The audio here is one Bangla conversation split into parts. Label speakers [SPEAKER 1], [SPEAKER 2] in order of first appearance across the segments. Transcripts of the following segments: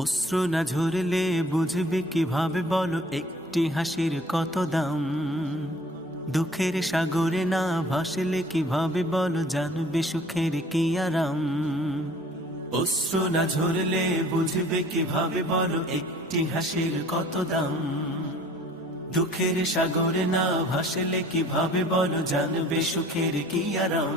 [SPEAKER 1] অশ্রু না ঝরলে বুঝবে কিভাবে বলো একটি হাসির কত দাম দুঃখের সাগরে না ভাসলে কিভাবে বলো জানবে সুখের কি আরাম অশ্রু না ঝরলে বুঝবে কিভাবে বলো একটি হাসির কত দাম দুঃখের সাগরে না ভাসলে কিভাবে বলো জানবে সুখের কি আরাম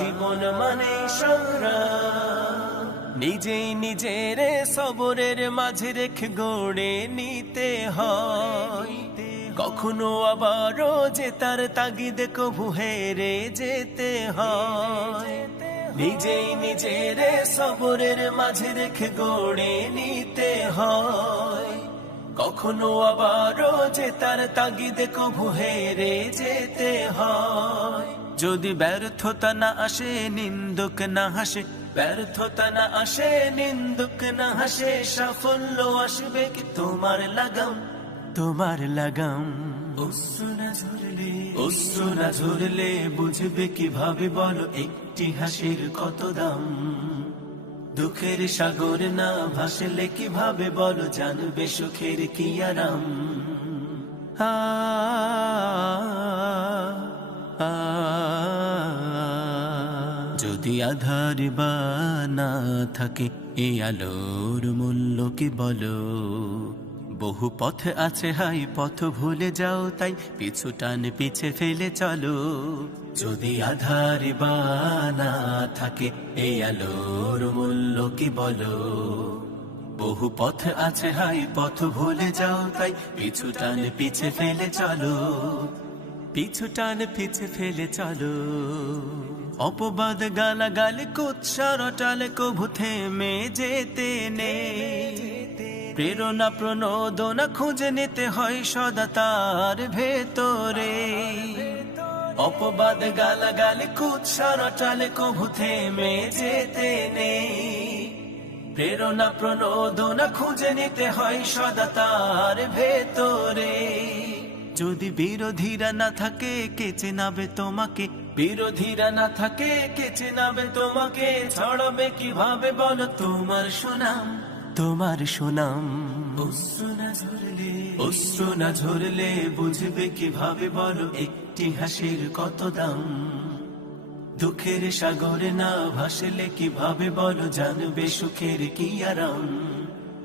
[SPEAKER 1] জীবন মানে সংগ্রাম নিজেই নিজের সবরের মাঝে রেখে গড়ে নিতে হয় কখনো আবারও যে তার তাগিদে কভু হেরে যেতে হয় নিজেই নিজের সবরের মাঝে রেখে গড়ে নিতে হয় কখনো আবারও যে তার তাগিদে কভু হেরে যেতে হয় যদি ব্যর্থতা না আসে নিন্দুক না হাসে ব্যর্থতা না আসে নিন্দুক না হাসে সাফল্য আসবে কি তোমার লাগাম তোমার লাগাম অশ্রুনা ঝরলে অশ্রুনা ঝরলে বুঝবে কিভাবে বলো একটি হাসির কত দাম দুঃখের সাগর না ভাসলে কিভাবে বলো জানবে সুখের কি আরাম আ আ যদি আধার বা না থাকে এ আলোর মূল্য কি বলো বহু পথ আছে হাই পথ ভুলে যাও তাই পিছু টান পিছে ফেলে চলো যদি আধার বা না থাকে এ আলোর মূল্য কি বলো বহু পথ আছে হাই পথ ভুলে যাও তাই পিছু টান পিছে ফেলে চলো পিছু টান পিছে ফেলে চলো অপবাদ গালাগাল কুৎসা রটাল কভু থেমে যেতে নেই প্রেরণা প্রণোদনা খুঁজে নিতে হয় সদা তার ভেতরে অপবাদ গালাগালে কুৎসার টালে কভু মে যেতে নেই প্রেরণা প্রণোদনা খুঁজে নিতে হয় সদা তার ভেতরে যদি বিরোধীরা না থাকে কে চেনাবে তোমাকে বিরোধীরা না থাকে কে চেনাবে তোমাকে ছড়াবে কিভাবে বলো তোমার সুনাম তোমার সুনাম অশ্রু না ঝরলে বুঝবে কিভাবে বলো একটি হাসির কত দাম দুঃখের সাগরে না ভাসলে কিভাবে বলো জানবে সুখের কি আরাম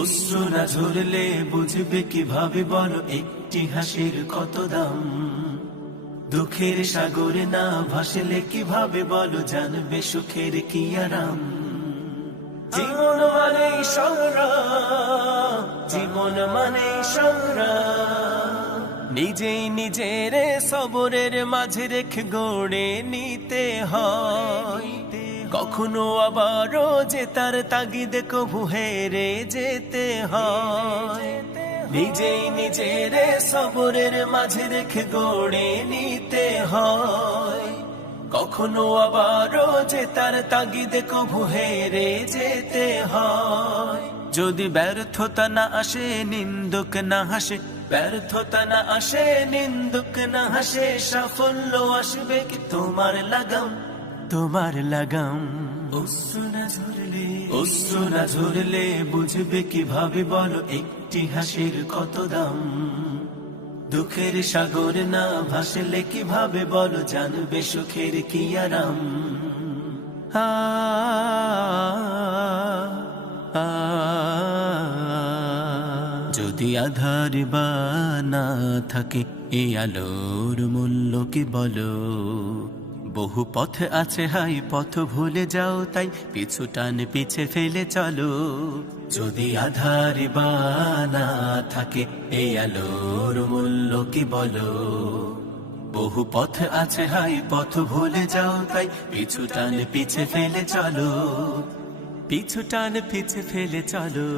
[SPEAKER 1] অশ্রু না ঝরলে বুঝবে কিভাবে একটি হাসির কত দাম দুঃখের সাগরে না ভাসলে কিভাবে বলো জানবে সুখের কি আরাম জীবন মানে সংগ্রাম জীবন মানে সংগ্রাম নিজেই নিজের সবরের মাঝে রেখে গড়ে নিতে হয় কখনো আবারও যে তার তাগিদে কভু হেরে যেতে হয় নিজেই নিজের সবরের মাঝে রেখে গড়ে নিতে হয় কখনো আবারও যে তার তাগিদে কভু হেরে যেতে হয় যদি ব্যর্থতা না আসে নিন্দুক না হাসে ব্যর্থতা না আসে নিন্দুক না হাসে সাফল্য আসবে কি তোমার লাগাম তোমার লাগাম অশ্রুনা ঝরলে অশ্রুনা ঝরলে বুঝবে কিভাবে বলো একটি হাসির কত দাম দুঃখের সাগর না ভাসলে কিভাবে বলো জানবে সুখের কি আরাম যদি আধার বা না থাকে এই আলোর মূল্য কি বলো বহু পথ আছে হাই পথ ভুলে যাও তাই পিছু টান পিছে ফেলে চলো যদি আধার বানা থাকে এই আলোর মূল্য কি বলো বহু পথ আছে হাই পথ ভুলে যাও তাই পিছু টান পিছে ফেলে চলো পিছু টান পিছে ফেলে চলো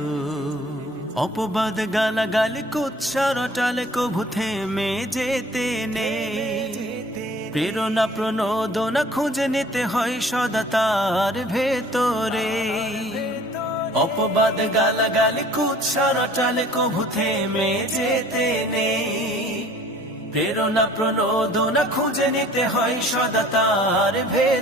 [SPEAKER 1] অপবাদ গালাগাল কুৎসার টাল কভু থেমে যেতে নেই প্রেরণা প্রণোদনা খুঁজে নিতে হয় সদা তার ভেতরে অপবাদ গালাগালি কুৎসারা টালে কভু থেমে যেতে নেই প্রেরণা প্রণোদনা খুঁজে নিতে হয় সদা তার ভেতরে